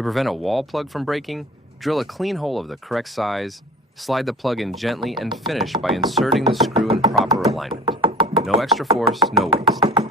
To prevent a wall plug from breaking, drill a clean hole of the correct size, slide the plug in gently, and finish by inserting the screw in proper alignment. No extra force, no waste.